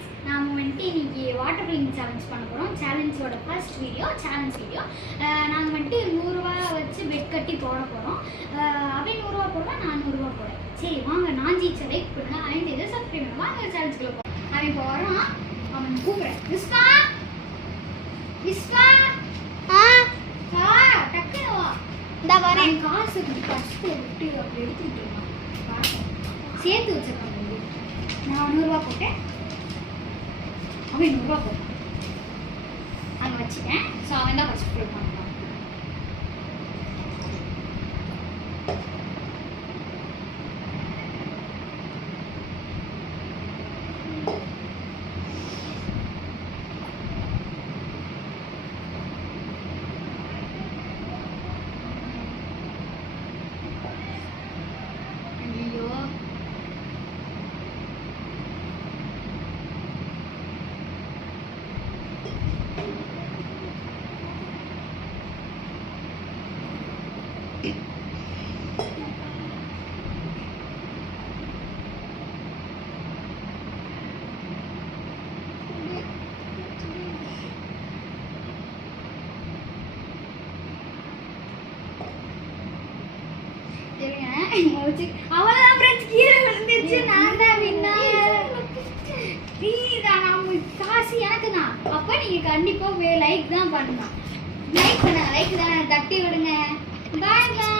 Friends, நாம வந்துட்டு இன்னைக்கு வாட்டர் பில்லிங் சேலஞ்ச் பண்ண போகிறோம். சேலஞ்சோட ஃபர்ஸ்ட் வீடியோ சேலஞ்ச் வீடியோ. நாங்கள் வந்துட்டு 100 ரூபா வச்சு பெட் கட்டி போட போகிறோம். அவன் 100 ரூபா போடுவான், நான் 100 ரூபா போடுறேன். சரி வாங்க, நான் ஜெயிச்ச லைக் பண்ணுங்க, அவன் இதை சப்ஸ்கிரைப் பண்ணுங்க. வாங்க சேலஞ்சுக்குள்ள போகிறோம். அவன் இப்போ வரான், அவன் கூப்பிடுறேன். விஸ்வா விஸ்வா டக்குனு வா. இந்த வரேன். காசு ஃபஸ்ட்டு விட்டு அப்படி எடுத்துக்கிட்டு இருக்கான். சேர்த்து வச்சிருக்கான். நான் 100 ரூபா போட்டேன், அவன் 100 ரூபா போட்டான். அங்கே வச்சுட்டேன். ஸோ அவன் தான் ஃபஸ்ட் ஃபுல் பண்ணான். அவ்வளோதான் ஃப்ரெண்ட்ஸ், கீழே விழுந்துருச்சு. நான் தான் வின்னர். காசு எனக்கு தான். அப்போ நீங்கள் கண்டிப்பாக லைக் தான் பண்ணணும். லைக் பண்ணுங்க, லைக் தானே, தட்டி விடுங்க. பாய் பாய்.